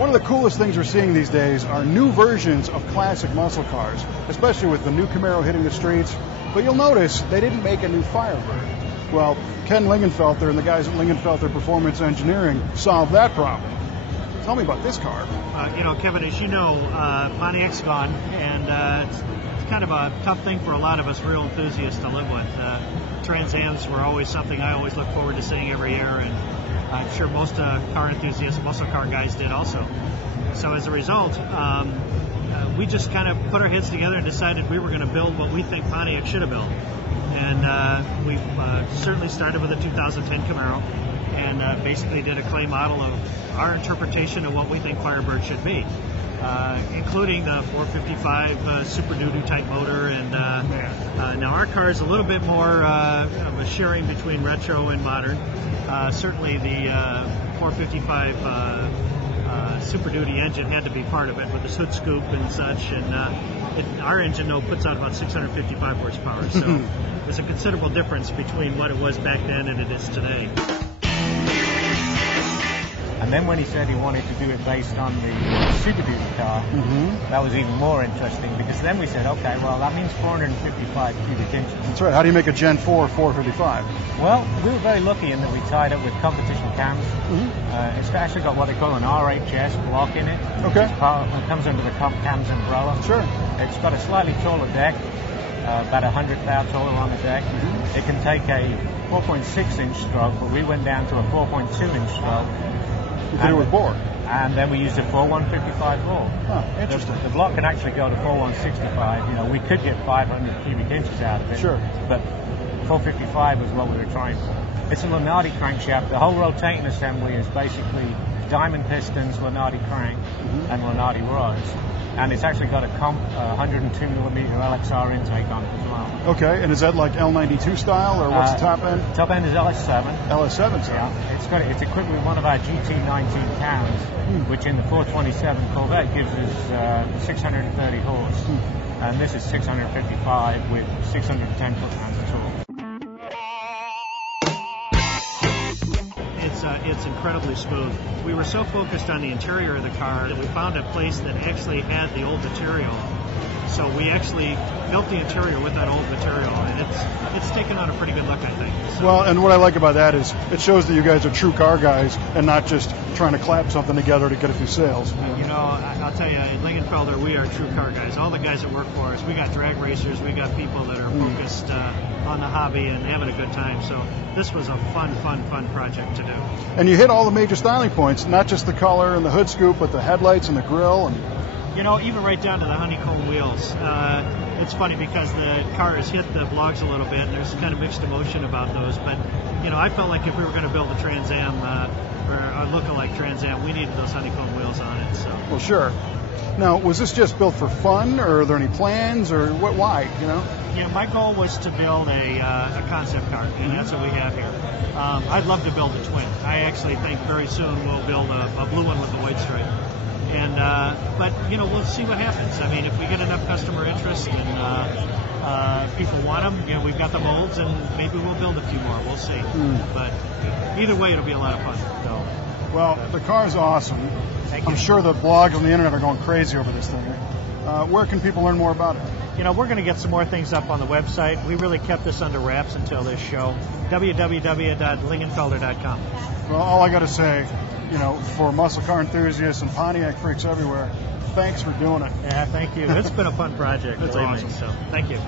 One of the coolest things we're seeing these days are new versions of classic muscle cars, especially with the new Camaro hitting the streets. But you'll notice they didn't make a new Firebird. Well, Ken Lingenfelter and the guys at Lingenfelter Performance Engineering solved that problem. Tell me about this car. Kevin, as you know, Pontiac's gone, and it's kind of a tough thing for a lot of us real enthusiasts to live with. Trans Ams were always something I always look forward to seeing every year, and I'm sure most car enthusiasts, muscle car guys did also. So as a result, we just kind of put our heads together and decided we were going to build what we think Pontiac should have built. And we certainly started with a 2010 Camaro and basically did a clay model of our interpretation of what we think Firebird should be, including the 455 Super Doo-Doo type motor. And now our car is a little bit more of a sharing between retro and modern. Certainly the 455 Super Duty engine had to be part of it with this hood scoop and such, and our engine though puts out about 655 horsepower, so there's a considerable difference between what it was back then and it is today. And then when he said he wanted to do it based on the Super Duty car, that was even more interesting, because then we said, okay, well, that means 455 cubic inches. That's right. How do you make a Gen 4 455? Well, we were very lucky in that we tied up with competition cams. It's actually got what they call an RHS-block in it. Okay. It comes under the comp cams umbrella. Sure. It's got a slightly taller deck, about 100 thou taller on the deck. It can take a 4.6-inch stroke, but we went down to a 4.2-inch stroke. You did it with bore. And then we used a 4155 bore. Oh, interesting. The block can actually go to 4165. We could get 500 cubic inches out of it. Sure. But 455 was what we were trying for. It's a Lunardi crankshaft. The whole rotating assembly is basically diamond pistons, Lunardi crank, and Lunardi rods. And it's actually got a 102mm LXR intake on it as well. Okay, and is that like L92 style, or what's the top end? Top end is LS7. LS7 style. Yeah, it's equipped with one of our GT19 cams, which in the 427 Corvette gives us 630 horse. And this is 655 with 610 foot-pounds of torque. It's incredibly smooth. We were so focused on the interior of the car that we found a place that actually had the old material. So we actually built the interior with that old material, and it's taken on a pretty good look, I think. So. Well, and what I like about that is it shows that you guys are true car guys and not just trying to clap something together to get a few sales. I'll tell you, at Lingenfelter, we are true car guys. All the guys that work for us, we got drag racers, we got people that are focused on the hobby and having a good time. So this was a fun project to do. And you hit all the major styling points, not just the color and the hood scoop, but the headlights and the grille. And even right down to the honeycomb wheels. It's funny because the car has hit the blogs a little bit, and there's kind of mixed emotion about those. But, I felt like if we were going to build a Trans Am, or a lookalike Trans Am, we needed those honeycomb wheels on it. So. Well, sure. Now, was this just built for fun, or are there any plans, or why, my goal was to build a concept car, and that's what we have here. I'd love to build a twin. I actually think very soon we'll build a blue one with a white stripe. And but we'll see what happens. I mean, if we get enough customer interest and people want them, we've got the molds, and maybe we'll build a few more. We'll see. But either way, it'll be a lot of fun. So. Well, the car's awesome. Thank you. I'm sure the blogs on the internet are going crazy over this thing. Where can people learn more about it? We're going to get some more things up on the website. We really kept this under wraps until this show. www.lingenfelter.com. Well, all I got to say, for muscle car enthusiasts and Pontiac freaks everywhere, thanks for doing it. Yeah, thank you. It's been a fun project. It's awesome. So, thank you.